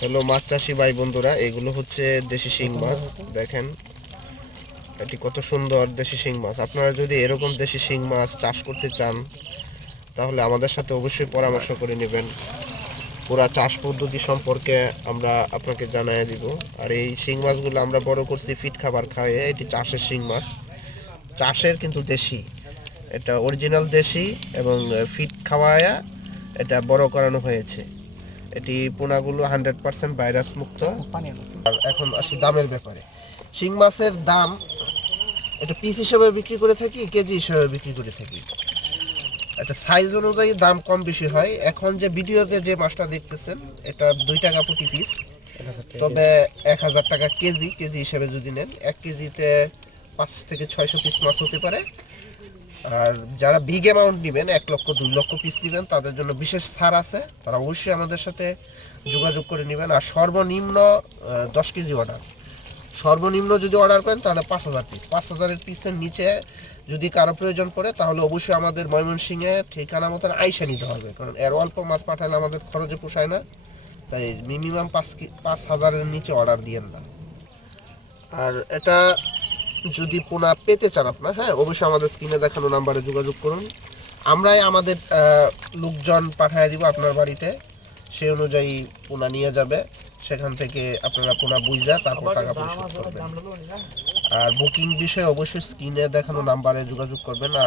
Hello মাছ চাষি ভাই বন্ধুরা, এগুলো হচ্ছে দেশি শিং মাছ, দেখেন। এটি কত সুন্দর দেশি শিং মাছ। আপনারা যদি এরকম দেশি শিং মাছ চাষ করতে চান, তাহলে আমাদের সাথে অবশ্যই পরামর্শ করে নেবেন। পুরা চাষ পদ্ধতি সম্পর্কে আমরা আপনাকে জানাই দিব। আর এই শিং মাছগুলো আমরা বড় করছি ফিট খাবার খাইয়ে, এটি চাষের শিং মাছ। চাষের কিন্তু দেশি। এটা অরিজিনাল দেশি এবং ফিট খাওয়ায়া এটা বড় করানো হয়েছে। এটি পোনাগুলো হান্ড্রেড পার্সেন্ট ভাইরাস মুক্ত। আর এখন আসি দামের ব্যাপারে। শিং মাছের দাম এটা পিস হিসেবে বিক্রি করে থাকি কেজি হিসেবে বিক্রি করে থাকি। একটা সাইজ অনুযায়ী দাম কম বেশি হয়। এখন যে ভিডিওতে যে মাছটা দেখতেছেন এটা দুই টাকা প্রতি পিস তবে এক হাজার টাকা কেজি কেজি হিসেবে যদি নেন এক কেজিতে পাঁচ থেকে ছয়শো পিস মাছ হতে পারে। আর যারা বিগ অ্যামাউন্ট নেবেন, এক লক্ষ, দুই লক্ষ পিস নেবেন, তাদের জন্য বিশেষ ছাড় আছে। তারা অবশ্যই আমাদের সাথে যোগাযোগ করে নেবেন। আর সর্বনিম্ন দশ কেজি অর্ডার সর্বনিম্ন যদি অর্ডার করেন, তাহলে পাঁচ হাজার পিস পাঁচ হাজারের পিসের নিচে যদি কারও প্রয়োজন পড়ে, তাহলে অবশ্যই আমাদের ময়মনসিংহে ঠিকানা মতন আইসা নিতে হবে। কারণ এর অল্প মাছ পাঠালে আমাদের খরচে পোষায় না। তাই মিনিমাম পাঁচ পাঁচ হাজারের নিচে অর্ডার দিয়েন না। আর এটা যদি পোনা পেতে চান আপনার হ্যাঁ অবশ্যই আমাদের স্ক্রিনে দেখানো নাম্বারে যোগাযোগ করুন। আমরাই আমাদের লোকজন পাঠিয়ে দিব আপনার বাড়িতে। সেই অনুযায়ী পোনা নিয়ে যাবে। সেখান থেকে আপনারা পোনা বুঝা তারপর টাকা পরিশোধ করবেন। আর বুকিং বিষয়ে অবশ্যই স্ক্রিনে দেখানো নাম্বারে যোগাযোগ করবেন। আর